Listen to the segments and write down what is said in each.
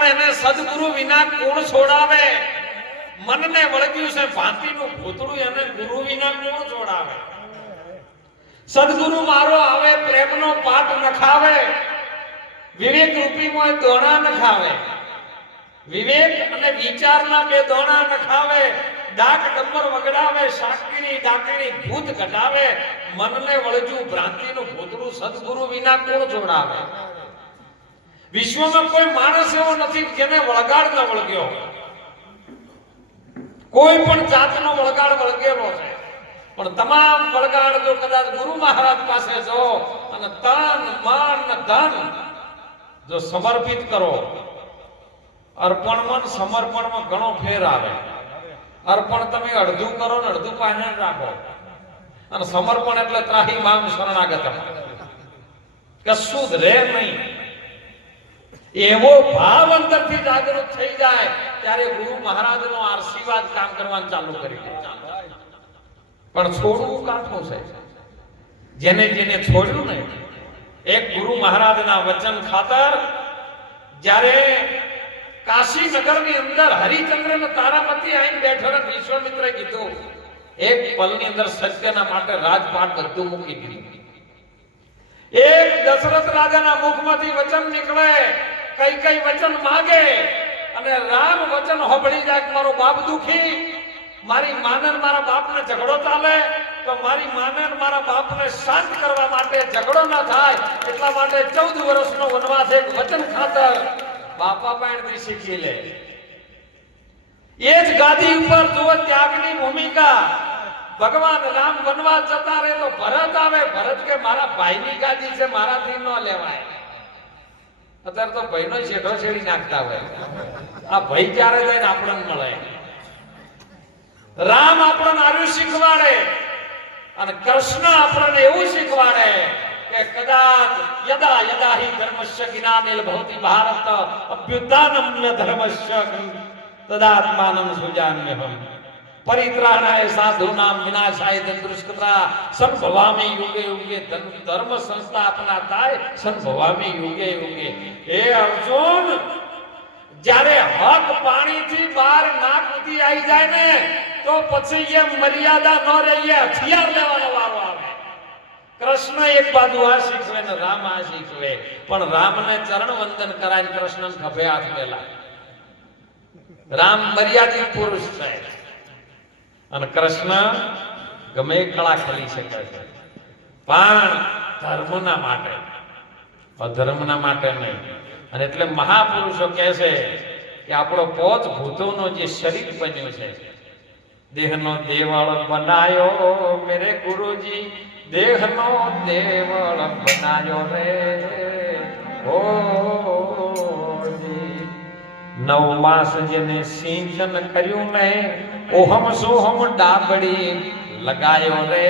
પણ એને સદગુરુ વિના કોણ છોડાવે? મનને વળગ્યું છે, ભાંતિનું ભૂતળું એને ગુરુ વિના કોણ છોડાવે? સદગુરુ મારો આવે પ્રેમનો પાઠ નખાવે. વિવેક રૂપી મોય દોણા નખાવે. વિવેક અને વિચારના બે દોણા નખાવે. ડાક ડંબર વગડાવે શાકીની ડાકીની ભૂત ઘટાવે. મનને વળજુ ભ્રાંતિનું ભૂતળું સદગુરુ વિના કોણ જોડાવે વિશ્વમાં કોઈ માણસ એવો નથી જેને વળગાડ ન વળગ્યો કોઈ પણ જાતનો વળગાડ વળગેલો છે. પણ તમામ વળગાડ જો કદાચ ગુરુ મહારાજ પાસે જો અને તન, મન, ધન જો સમર્પિત કરો, અર્પણમાં સમર્પણમાં ઘણો ફેર આવે. અર્પણ તમે અડધું કરો ને અડધું પાસે રાખો. અને સમર્પણ એટલે ત્રાહી મામ શરણાગત કશું જ રહે નહીં. એવો ભાવ અંદરથી જાગૃત થઈ જાય ત્યારે ગુરુ મહારાજનો આશીર્વાદ કામ કરવાનું ચાલુ કરી દે. પણ છોડવું કાઠું છે. જેને જેને છોડ્યું ને, એક ગુરુ મહારાજના વચન ખાતર જ્યારે કાશીનગરની અંદર હરિચંદ્ર ને તારામતી આવીને બેઠો ને વિશ્વામિત્રે કીધું, એક પલની અંદર સત્યના માટે રાજપાટ બધું મૂકી દીધું. એક દશરથ રાજાના મુખમાંથી વચન નીકળે કઈ કઈ વચન માગે અને રામ વચન હોબળી જાય મારો બાપ દુખી, મારી માને મારા બાપને ઝઘડો ચાલે, તો મારી માને મારા બાપને શાંત કરવા માટે ઝઘડો ના થાય, એટલા માટે ચૌદ વર્ષનો વનવાસ એક વચન ખાતર બાપા પાસેથી શીખી લે. એ જ ગાદી ઉપર જુઓ ત્યાગની ભૂમિકા. ભગવાન રામ વનવાસ જતા રહે તો ભરત આવે, ભરત કે મારા ભાઈની ગાદી છે, મારાથી ન લેવાય. અત્યારે તો ભાઈનો શેઠો છેડી નાખતા હોય. આ ભાઈ ક્યારે જાય આપણને મળે? રામ આપણને આવ્યું શીખવાડે અને કૃષ્ણ આપણને એવું શીખવાડે કે કદાચ યદા યદા હિ ધર્મસ્ય જ્ઞાનેલ ભવતિ ભારત અભ્યુત્થાનમ્ય ધર્મસ્ય તદાત્માનમ સુજામ્યહમ પરિત્રાણાય સાધુનામ વિનાશાય દુષ્કૃતા સંભવામી યુગે યુગે ધર્મ ધર્મ સંસ્થા અપનાતાય સંભવામી યુગે યુગે હે અર્જુન જ્યારે હક પાણીથી બહાર નાક સુધી આવી જાય ને તો પછી એ મર્યાદા ન રહી એ હથિયાર લેવાનો વારો આવે કૃષ્ણ એક બાજુ આ શીખવે ને રામ આ શીખવે પણ રામને ચરણ વંદન કરાય કૃષ્ણ ખભે હાથ મેલા રામ મર્યાદિત પુરુષ છે અને કૃષ્ણ ગમે કળા ખલી શકે છે. પણ ધર્મના માટે અધર્મના માટે નહીં. અને એટલે મહાપુરુષો કહે છે કે આપણો પોત ભૂતોનો જે શરીર બન્યું છે, દેહનો દેવળ બનાયો મેરે ગુરુજી, દેહનો દેવળ બનાયો રે. ઓ નવ માસ જેને સિંચન કર્યું ને ઓહમ સોહમ ડાબડી લગાયો રે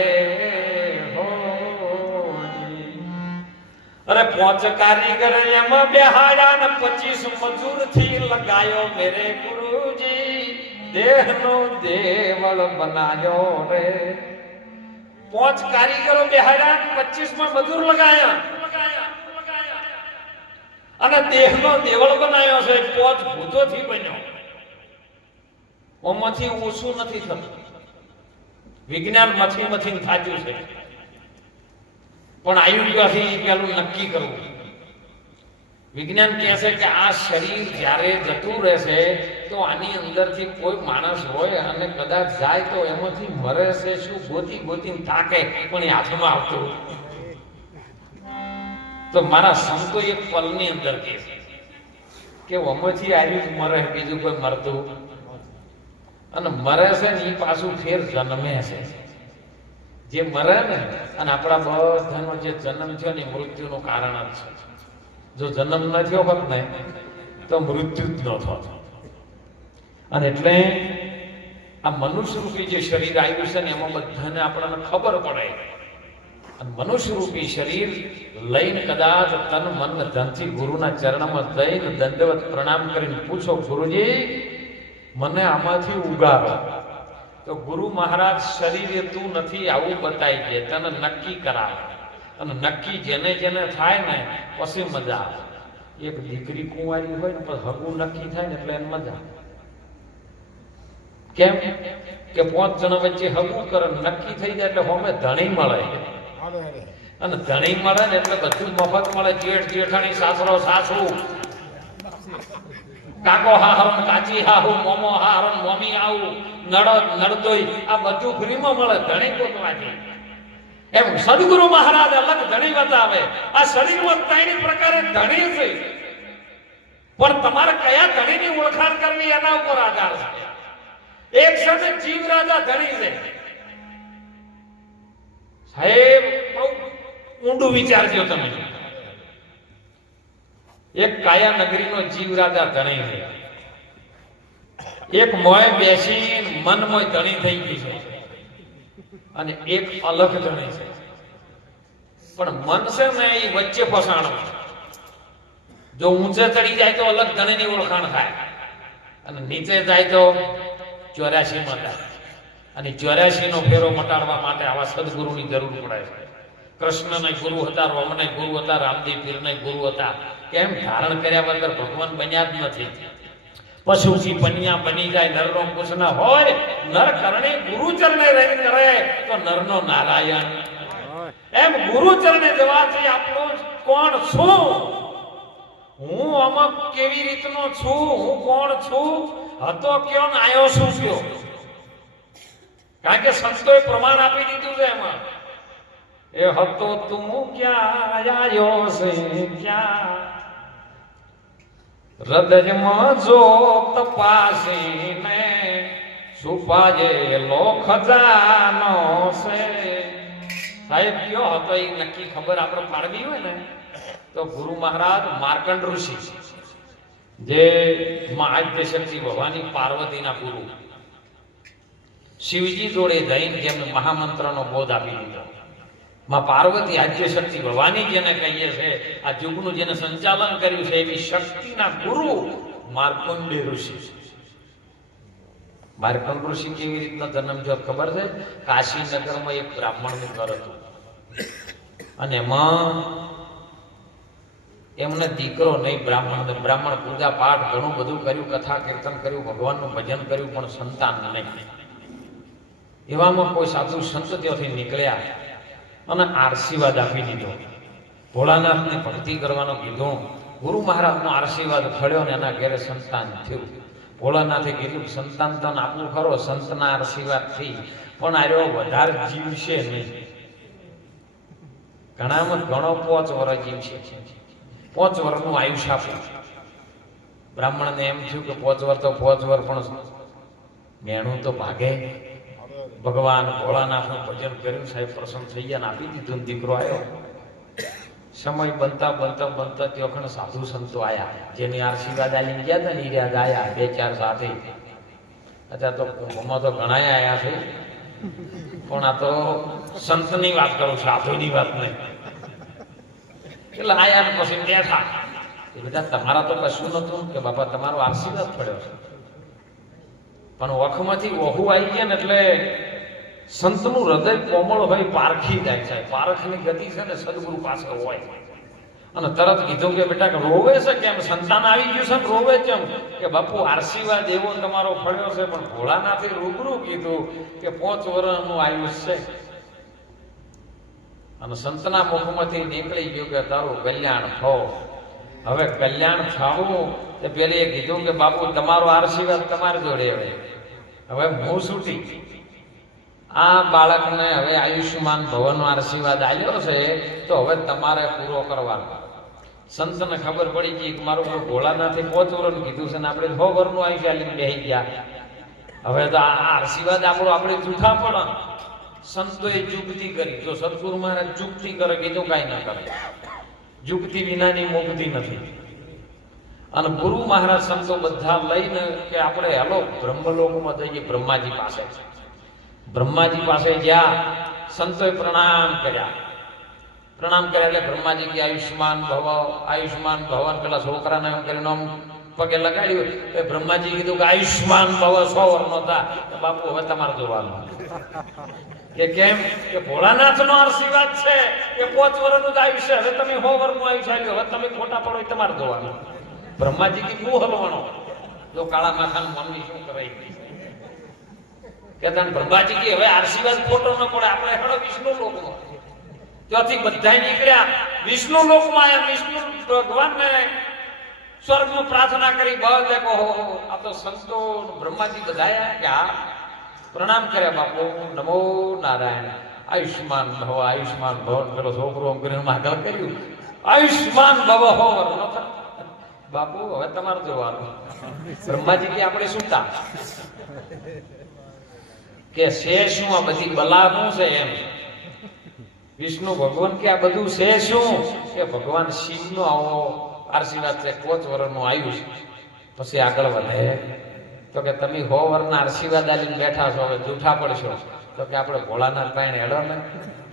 અરે પોચ કારીગર એમાં બેહાડ્યા ને પચીસ મજૂરથી લગાયો મેરે ગુરુજી. દેહનો દેવળ બનાયો રે. પોચ કારીગરો બેહાડ્યા પચીસમાં મજૂર લગાયા. અને દેહનો દેવળ બનાવ્યો છે પોચ ભૂતોથી બન્યો. ઓમાંથી ઓછું નથી થતું? વિજ્ઞાન મથી મથી થાચ્યું છે. પણ આયુર્વેદથી પેલું નક્કી કરવું. વિજ્ઞાન કહે છે કે આ શરીર જ્યારે જતું રહેશે તો આની અંદરથી કોઈ માણસ હોય અને કદાચ જાય તો એમાંથી મરે છે શું ગોતી ગોતી તાકે પણ એ હાથમાં આવતું. તો મારા સંતો એક પલની અંદર કહે છે કે ઓમાંથી આવ્યું મરે, બીજું કોઈ મરતું. અને મરે છે ને એ પાછું ફેર જન્મે છે. જે મરે ને, અને આપણા બધાનો જે જન્મ થયો ને મૃત્યુનું કારણ જ છે. જો જન્મ ન થયો હોત ને, તો મૃત્યુ જ ન થત. અને એટલે આ મનુષ્ય રૂપી જે શરીર આવ્યું છે ને, એમાં બધાને આપણને ખબર પડે. અને મનુષ્યરૂપી શરીર લઈને કદાચ તન મન ધનથી ગુરુના ચરણમાં જઈને દંડવત પ્રણામ કરીને પૂછો, ગુરુજી મને આમાંથી ઉગારો. તો ગુરુ મહારાજ શરીરે તું નથી આવું બતાવી દે તને નક્કી કરાવે. અને નક્કી જેને જેને થાય ને પછી મજા આવે. એક દીકરી કુંવારી હોય ને પછી હગું નક્કી થાય ને એટલે એને મજા કેમ? કે પાંચ જણા વચ્ચે હગું કરે નક્કી થઈ જાય એટલે હોમે ધણી મળે. અને ધણી મળે ને એટલે બધું મફત મળે. જેઠ જેઠાણી સાસરો સાસુ. કાકો હાહરો ને કાચી હાહુ મોમો હાહરો ને મોમી આવું નડદ નડતોય આ બધું ફ્રીમાં મળે, ધણી કોતવાથી એમ સદગુરુ મહારાજ અલગ ધણી બતાવે. આ શરીરમાં ત્રણ પ્રકારે ધણી છે. પણ તમારે કયા ધણીની ઓળખાણ કરવી એના ઉપર આધાર છે? એક સાથે જીવ રાજા ધણી છે. સાહેબ, બહુ ઊંડું વિચારજો તમે. એક કાયા નગરીનો જીવ રાજા ધણી છે. એક મોય બેસી મન મોય ધણી થઈ ગઈ છે. અને એક અલગ ધણી છે. પણ મન છે ને એ વચ્ચે ફસાણું જો ઊંચે ચડી જાય તો અલગ ધણીની ઓળખાણ થાય. અને નીચે જાય તો ચોર્યાસી માં થાય અને ચોર્યાસી નો ફેરો મટાડવા માટે આવા સદગુરુની જરૂર પડે છે. કૃષ્ણને ગુરુ હતા, રોમને ગુરુ હતા રામદેવ પીરને ગુરુ હતા. કેમ ધારણ કર્યા વગર ભગવાન બન્યા જ નથી. પશુથી બન્યા બની જાય, નરનો કૃષ્ણ હોય, નર કરણે ગુરુ ચરણે રહી કરે તો નરનો નારાયણ. એમ ગુરુ ચરણે જવાથી આપણું કોણ છું? હું અમુક કેવી રીતનો છું? હું કોણ છું? હતો કયો ને આયો શું કયો કારણ કે સંતોએ પ્રમાણ આપી દીધું છે એમાં. એ હતો તું ક્યાં આવ્યો છે? ક્યાં? હૃદયમાં જો તપાસીને છુપાજે લો ખજાનો છે. સાહેબ, કયો હતો એ નક્કી ખબર આપણે પાડવી હોય ને, તો ગુરુ મહારાજ માર્કંડ ઋષિ જે માં આદ્ય શક્તિ ભવાની પાર્વતીના ગુરુ. શિવજી જોડે જઈને જેમને મહામંત્રનો બોધ આપી દીધો. માં પાર્વતી આદ્ય શક્તિ ભવાની જેને કહીએ છે, આ યુગનું જેને સંચાલન કર્યું છે, એવી શક્તિના ગુરુ માર્કંડે ઋષિ માર્કંડ ઋષિ કેવી રીતનો જન્મ જો ખબર છે? કાશી નગરમાં એક બ્રાહ્મણનું ઘર હતું. અને એમાં એમને દીકરો નહીં, બ્રાહ્મણ બ્રાહ્મણ પૂજા પાઠ ઘણું બધું કર્યું, કથા કીર્તન કર્યું, ભગવાનનું ભજન કર્યું, પણ સંતાન નહીં. એવામાં કોઈ સાધુ સંત ત્યાંથી નીકળ્યા. અને આશીર્વાદ આપી દીધો. ભોળાનાથને ભક્તિ કરવાનો કીધો. ગુરુ મહારાજનો આશીર્વાદ ફળ્યો ને એના ઘેરે સંતાન થયું. ભોળાનાથે કીધું, સંતાન તન આપવું ખરો, સંતના આશીર્વાદથી પણ આર્યો વધારે જીવશે નહીં. ઘણામાં ઘણો પોચ વર્ષ જીવશે. પોચ વર્ષનું આયુષ્ય આપ્યું બ્રાહ્મણને એમ થયું કે પોચ વર્ષ તો પોચ વર્ષ પણ મેણું તો ભાગે. ભગવાન ભોળાનાથનું ભજન કર્યું, સાહેબ પ્રસન્ન થઈ ગયા આપી દીધું દીકરો આવ્યો સમય બનતા બનતા બનતા ત્યાં વખત સાધુ સંતો આવ્યા જેની આશીર્વાદ આલીને ગયા હતા ને ઈ આવ્યા બે ચાર સાથે. અત્યારે તો કુંભમાં તો ઘણા આયા છે. પણ આ તો સંતની વાત કરું, સાધુની વાત નહીં. એટલે આયા પછી બેઠા. એ બધા તમારા તો કશું નતું કે બાપા, તમારો આશીર્વાદ પડ્યો છે. પણ વખમાંથી વહુ આવી ગયા ને એટલે સંતનું હૃદય કોમળ હોય પારખી જાય છે પારખની ગતિ છે ને સદગુરુ પાસે હોય. અને તરત કીધું કે બેટા રોવે છે કેમ? સંતાન આવી ગયું છે ને રોવે કેમ? કે બાપુ, આશીર્વાદ એવો તમારો ફળ્યો છે, પણ ભોળાનાથી રૂબરૂ કીધું કે પોચ વર્ષનું આયુષ્ય છે. અને સંતના મુખમાંથી નીકળી ગયું કે તારું કલ્યાણ થો. હવે કલ્યાણ થવું તે પેલી કીધું કે બાપુ, તમારો આશીર્વાદ તમારી જોડે હવે હવે હું છૂટી. આ બાળકને હવે આયુષ્યમાન ભવનનો આશીર્વાદ આવ્યો છે, તો હવે તમારે પૂરો કરવાનો. સંતને ખબર પડી ગઈ કે મારું કોઈ ભોળાનાથી પાંચ કીધું છે ને આપણે છ વર્ષનું આયુષ્ય લઈને બેસી ગયા. હવે તો આ આશીર્વાદ આપણો આપણે જૂઠા પણ સંતોએ ચૂકતી કરી. જો સદગુરુ મહારાજ ચૂકતી કરે બીજું કાંઈ ના કરે. જુગતી વિનાની મુક્તિ નથી. અને ગુરુ મહારાજ સંતો બધા લઈને કે આપણે હાલો બ્રહ્મલોકમાં જઈએ, બ્રહ્માજી પાસે. બ્રહ્માજી પાસે ગયા, સંતોએ પ્રણામ કર્યા. પ્રણામ કર્યા એટલે બ્રહ્માજી કે આયુષ્માન ભવ આયુષ્માન ભવન પેલા છોકરાને એમ કરીને આમ પગે લગાડ્યું. તો બ્રહ્માજી કીધું કે આયુષ્માન ભવ સો વર્ષનો હતા બાપુ, હવે તમારે જોવાનું કે કેમ? કે ભોળાનાથ નો આશીર્વાદ છે, કે પોચ વર્ષનું જ આયુષ્ય. હવે તમે હો વર્ષનું આયુષ્ય આવ્યું હવે તમે ખોટા પડો તમારે જોવાનું. બ્રહ્માજી કી હું હલવાનો? જો કાળા માથાનું મમ્મી શું કરે કે તને બ્રહ્માજી કે હવે આશીર્વાદ ખોટો ન પડે આપણે હેડો વિષ્ણુ લોકમાં. ત્યાંથી બધા નીકળ્યા. વિષ્ણુ લોકમાં આવ્યા વિષ્ણુ ભગવાનને સ્વર્ગમાં પ્રાર્થના કરી બધે કહો. આ તો સંતો બ્રહ્માજી બધા કે હા. પ્રણામ કર્યા બાપુ. નમો નારાયણ. આયુષ્માન ભવ આયુષ્માન ભવ. પેલો છોકરો આમ કરીને આગળ કર્યું. આયુષ્માન ભવ હો. બાપુ, હવે તમારે જોવાનું. બ્રહ્માજી કે આપણે સુતા કે છે શું? આ બધી બલા શું છે એમ? વિષ્ણુ ભગવાન કે આ બધું છે શું? કે ભગવાન શિવનો આવો આશીર્વાદ છે કોચ વર્ષનું આયુષ પછી આગળ વધે. તો કે તમે હો વરના આશીર્વાદ આલીને બેઠા છો, હવે જૂઠા પડશો. તો કે આપણે ભોળાનાથ પાણી હેડો ને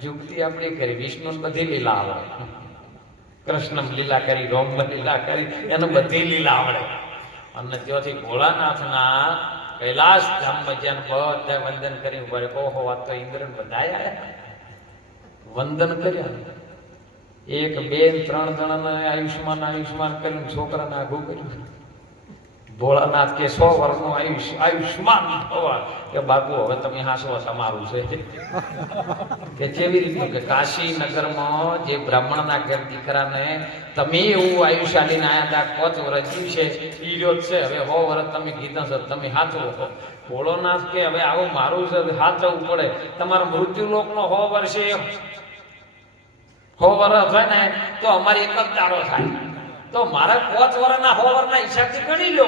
યુક્તિ આપણી કરી વિષ્ણુ બધી લીલા આવડે કૃષ્ણ લીલા કરી રોમ લીલા કરી, એને બધી લીલા આવડે. અને ત્યાંથી ભોળાનાથના કૈલાસ ધામમાં જ્યાં બધા વંદન કરી ઊભા. ઓહો આ તો ઇન્દ્ર બધા આવ્યા વંદન કર્યા એક, બે, ત્રણ જણાને આયુષ્માન આયુષ્માન કર્યું છોકરાને આઘું કર્યું ભોળાનાથ કે સો વર્ષનું આયુષ આયુષ્માન થવા કે બાપુ, હવે તમે હાંસવા તમારું છે. કે કેવી રીતનું કે કાશી નગરમાં જે બ્રાહ્મણના ઘેર દીકરાને તમે એવું આયુષ્ય આલીને આયા હતા વર્ષ છે એ જ છે. હવે હો વર્ષ તમે કીધા છો, તમે હાચવો ભોળોનાથ કે હવે આવું મારું છે હાચવું પડે. તમારા મૃત્યુ લોકનો હો વર્ષે હો વર્ષ હોય ને, તો અમારી એક જ તારો થાય. તો મારે પાંચ વર્ષના હો વર્ષના હિસાબથી ગણી લો.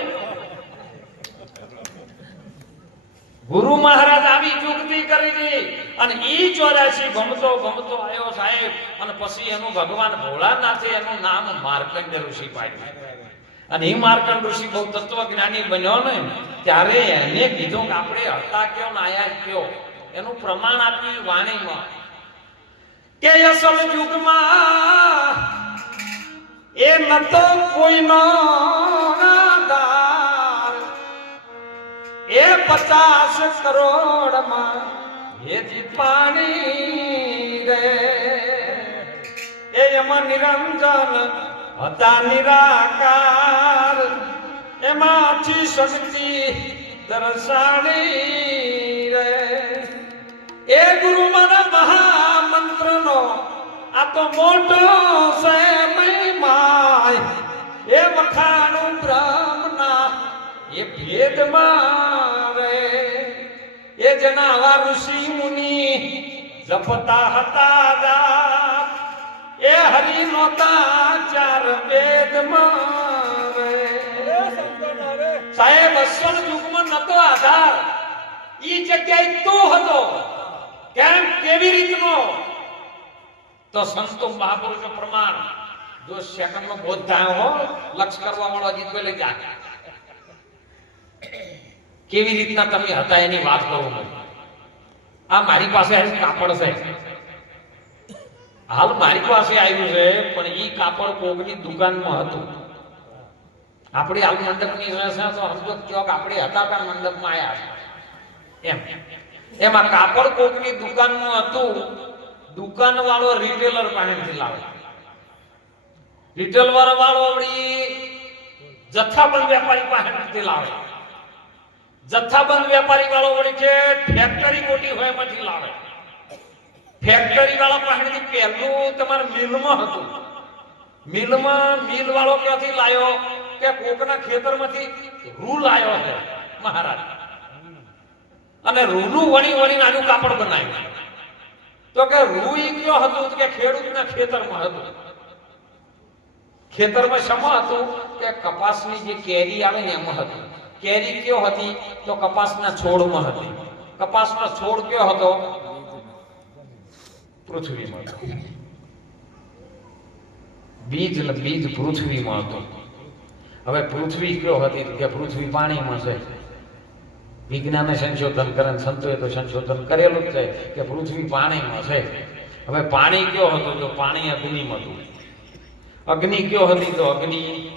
ગુરુ મહારાજ આવી ચૂકતી કરી હતી અને ઈ ચોરાશી ગમતો ગમતો આવ્યો સાહેબ. અને પછી એનું ભગવાન ભોળાનાથે એનું નામ માર્કંડ ઋષિ પાડ્યું. અને એ માર્કંડ ઋષિ બહુ તત્વજ્ઞાની બન્યો ને, ત્યારે એને કીધું કે આપણે હતા કયો ને આયા કયો? એનું પ્રમાણ આપ્યું વાણીમાં. કે અસલ યુગમાં એ નતો કોઈનો પચાસ કરોડમાં હેજી પાણી રે. એ એમાં નિરંજન હતા નિરાકાર. એમાંથી શક્તિ દર્શાણી રે. એ ગુરુ મારા મહામંત્રનો, આ તો મોટો છે મહિમાય એ વખાણું બ્રહ્મના એ ભેદમાં એ જેના આવા ઋષિ મુનિ જપતા હતા જાપ એ હરિ નોતા ચાર વેદ સાહેબ અસલ યુગમાં નતો આધાર. ઈ જગ્યાએ તો હતો. કેમ? કેવી રીતનો? તો સંતો મહાપુરુષ પ્રમાણ, જો સેકન્ડમાં બોધ થાય હો, લક્ષ કરવા વાળો ગીત લઈ જાય કેવી રીતના તમે હતા એની વાત કરું હું આ મારી પાસે કાપડ છે. હાલ મારી પાસે આવ્યું છે, પણ એ કાપડ કોકની દુકાનમાં હતું. આપણે હાલ મંડપની તો આપણે હતા પણ મંડપમાં આવ્યા એમ. એમાં કાપડ કોકની દુકાનમાં હતું દુકાન વાળો રિટેલર પાસેથી લાવે. રિટેલર વાળો વળી જથ્થાબંધ વેપારી પાસેથી લાવે. જથ્થાબંધ વેપારી વાળો વળી છે ફેક્ટરી મોટી હોય એમાંથી લાવે. ફેક્ટરી વાળા પાસેથી પહેલું તમારે મિલમાં હતું. મિલમાં મિલ વાળો ક્યાંથી લાયો? કે કોકના ખેતરમાંથી રૂ લાયો છે, મહારાજ. અને રૂનું વણી વણી નાનું કાપડ બનાવ્યું. તો કે રૂ ઈ કયો હતું? કે ખેડૂતના ખેતરમાં હતું. ખેતરમાં શમાં હતું? કે કપાસની જે કેરી આવે ને એમાં હતું. કેરી કયો હતી તો કપાસના છોડમાં હતી. કપાસનો છોડ કયો હતો? પૃથ્વીમાં બીજ બીજ પૃથ્વીમાં હતો. હવે પૃથ્વી કયો હતી કે પૃથ્વી પાણીમાં છે. વિજ્ઞાને સંશોધન કરે સંતોએ તો સંશોધન કરેલું જ છે કે પૃથ્વી પાણીમાં છે. હવે પાણી કયો હતું તો પાણી અગ્નિમાં હતું. અગ્નિ કયો હતી તો અગ્નિ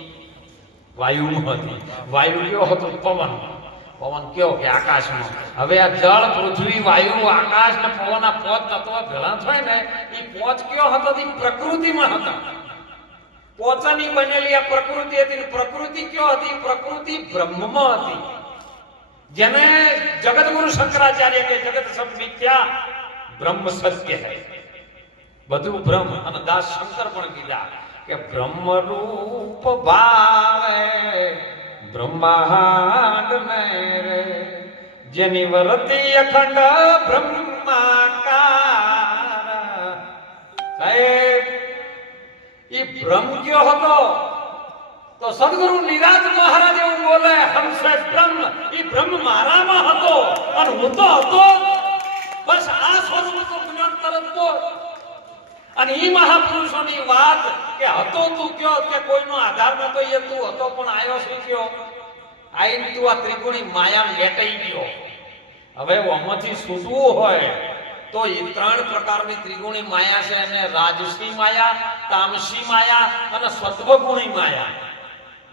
વાયુમાં હતી. વાયુ કયો હતો? પવન. પવન કયો કે આકાશમાં? હવે આ જળ, પૃથ્વી, વાયુ, આકાશ ને પવન આ પોત તત્વ ભેળા થાય ને, એ પોચ કયો હતો? તે પ્રકૃતિમાં હતા. પોચાની બનેલી આ પ્રકૃતિ હતી પ્રકૃતિ કયો હતી? પ્રકૃતિ બ્રહ્મમાં હતી. જેને જગતગુરુ શંકરાચાર્ય કે જગત સબ મિથ્યા બ્રહ્મ સત્ય હૈ. બધું બ્રહ્મ અને દાસ શંકર પણ કીધા. કે બ્રહ્મ રૂપ ભાવે, બ્રહ્માંડ રે જેની વરતી અખંડ બ્રહ્માકાર. સાહેબ, ઈ બ્રહ્મ કયો હતો? તો સદગુરુ નિરાજ મહારાજ એવું બોલે હંસે બ્રહ્મ, ઈ બ્રહ્મ મારામાં હતો, અને હું તો હતો બસ આ સ્વરૂપનું જ્ઞાન તરત તો અને એ મહાપુરુષોની વાત કે હતો તું કયો કે કોઈનો આધાર નતો, એ તું હતો પણ આવ્યો શું કયો? આઈને તું આ ત્રિગુણી માયા લેટાઈ ગયો. હવે ઓમાંથી છૂટવું હોય તો એ ત્રણ પ્રકારની ત્રિગુણી માયા છે. એને રાજસી માયા, તામસી માયા અને સત્વગુણી માયા.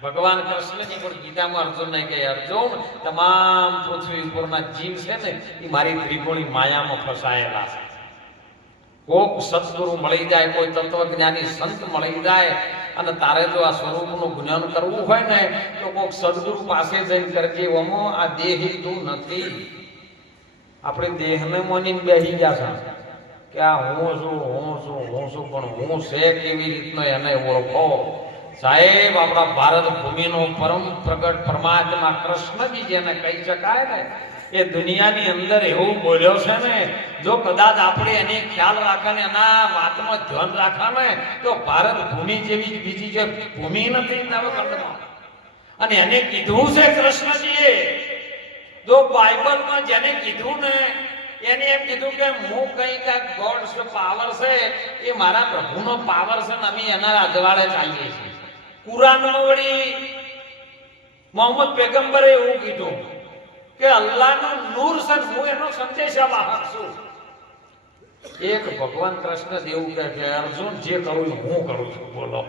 ભગવાન કૃષ્ણજી પણ ગીતામાં અર્જુનને કહે, અર્જુન, તમામ પૃથ્વી ઉપરના જીવ છે ને એ મારી ત્રિગુણી માયામાં ફસાયેલા છે. કોક સદગુરુ મળી જાય, કોઈ તત્વજ્ઞાની સંત મળી જાય, અને તારે જો આ સ્વરૂપનું જ્ઞાન કરવું હોય ને, તો કોક સદગુરુ પાસે જઈને કરજે, ઓમો, આ દેહ તું નથી. આપણે દેહને મોનીને બેસી ગયા છે. કે આ હું છું હું છું હું છું, પણ હું છે કેવી રીતનો એને ઓળખો? સાહેબ, આપણા ભારત ભૂમિનો પરમ પ્રગટ પરમાત્મા કૃષ્ણજી જેને કહી શકાય ને એ દુનિયાની અંદર એવું બોલ્યો છે ને, જો કદાચ આપણે એને ખ્યાલ રાખે ને એના વાતમાં ધ્યાન રાખે ને તો ભારત ભૂમિ જેવી બીજી જે ભૂમિ નથી નવખંડમાં અને એને કીધું છે કૃષ્ણજીએ, જો બાઇબલમાં જેને કીધું ને, એને એમ કીધું કે હું કઈ કાંઈક ગોડ્સ પાવર છે, એ મારા પ્રભુનો પાવર છે ને અમે એના અજવાળે ચાલીએ છીએ. કુરાન વળી મોહમ્મદ પેગમ્બરે એવું કીધું કે અલ્લાહનું નૂર સર હું એનો સંદેશાવાહક છું. એક ભગવાન કૃષ્ણ દેવું કહે કે અર્જુન, જે કરું હું કરું છું. બોલો.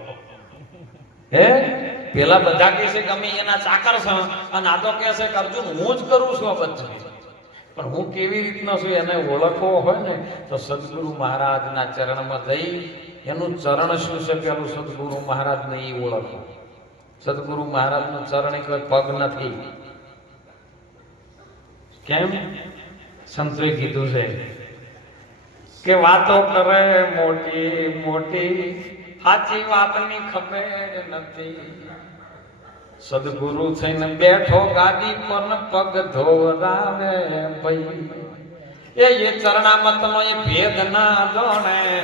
હે? પેલા બધા કહે છે ગમે એના ચાકર છે અને આ તો કહે છે કે, અર્જુન, હું જ કરું છું આ બધું. પણ હું કેવી રીતનો છું એને ઓળખવો હોય ને, તો સદગુરુ મહારાજના ચરણમાં જઈ એનું ચરણ શું છે પેલું સદગુરુ મહારાજને એ ઓળખવું. સદગુરુ મહારાજનું ચરણ એ કોઈ પગ નથી. કેમ? સંતોએ કીધું છે કે વાતો કરે મોટી મોટી, સાચી વાતની ખબર નથી. સદગુરુ થઈને બેઠો ગાદી પર પગ ધોરાવે ભાઈ. એ એ ચરણામતનો એ ભેદ ના જાણે.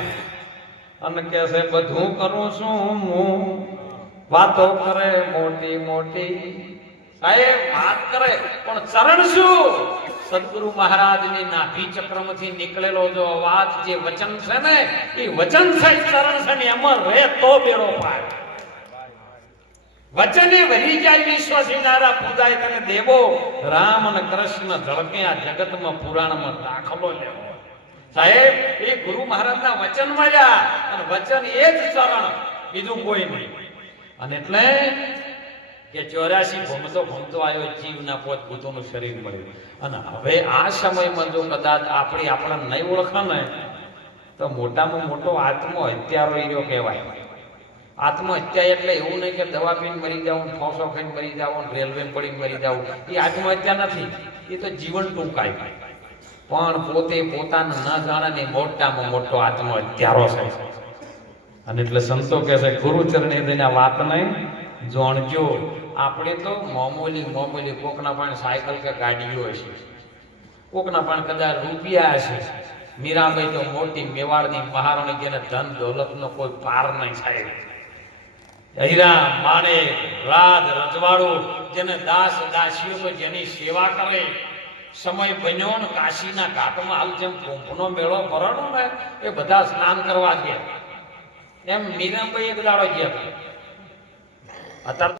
અને કે છે, બધું કરું છું હું. વાતો કરે મોટી મોટી. પણ ચરણ શું? સદગુરુ મહારાજની નાભી ચક્રમાંથી નીકળેલો જો અવાજ જે વચન છે ને, એ વચન છે ચરણ છે ને, એમાં રહે તો બેડો પાર. વચને વહી જાય વિશ્વાસી નારા પૂજાય તને દેવો, રામ અને કૃષ્ણ ઝળકે આ જગતમાં પુરાણમાં દાખલો લેવો. સાહેબ, એ ગુરુ મહારાજના વચન મળ્યા, અને વચન એ જ ચરણ, બીજું કોઈ નહીં. અને એટલે કે ચોર્યાસી ભમતો ભમતો આવ્યો જીવના પોત ભૂતોનું શરીર મળ્યું. અને હવે આ સમયમાં જો કદાચ આપણી આપણા નહીં ઓળખે ને, તો મોટામાં મોટો આત્મો હત્યારો ઈયો કહેવાય. આત્મહત્યા એટલે એવું નહીં કે દવા પીને મરી જાવ ફોસો ખાઈને મરી જાવ રેલવે પડીને મરી જાવ એ આત્મહત્યા નથી. એ તો જીવન ટૂંકાય. પણ પોતે પોતાને ન જાણે ને મોટામાં મોટો આત્મહત્યારો છે અને એટલે સંતો કહે છે, ગુરુચરણે વાત નહીં. જોણજો. આપણે તો મામૂલી મામૂલી કોકના પણ સાયકલ કે ગાડીઓ હશે કોકના પણ કદાચ રૂપિયા હશે મીરાબાઈ તો મોટી મેવાડની મહારાણી જેને ધન દોલતનો કોઈ પાર નહીં થાય. હીરા માણે રાજ રજવાડું જેને દાસ દાસીઓ જેની સેવા કરે. સમય બન્યો ને કાશીના ઘાટમાં હાલ જેમ કુંભનો મેળો ભરણો ને, એ બધા સ્નાન કરવા ગયા. એમ મીરાબાઈ એક દાડો ગયા. હતા અત્યારે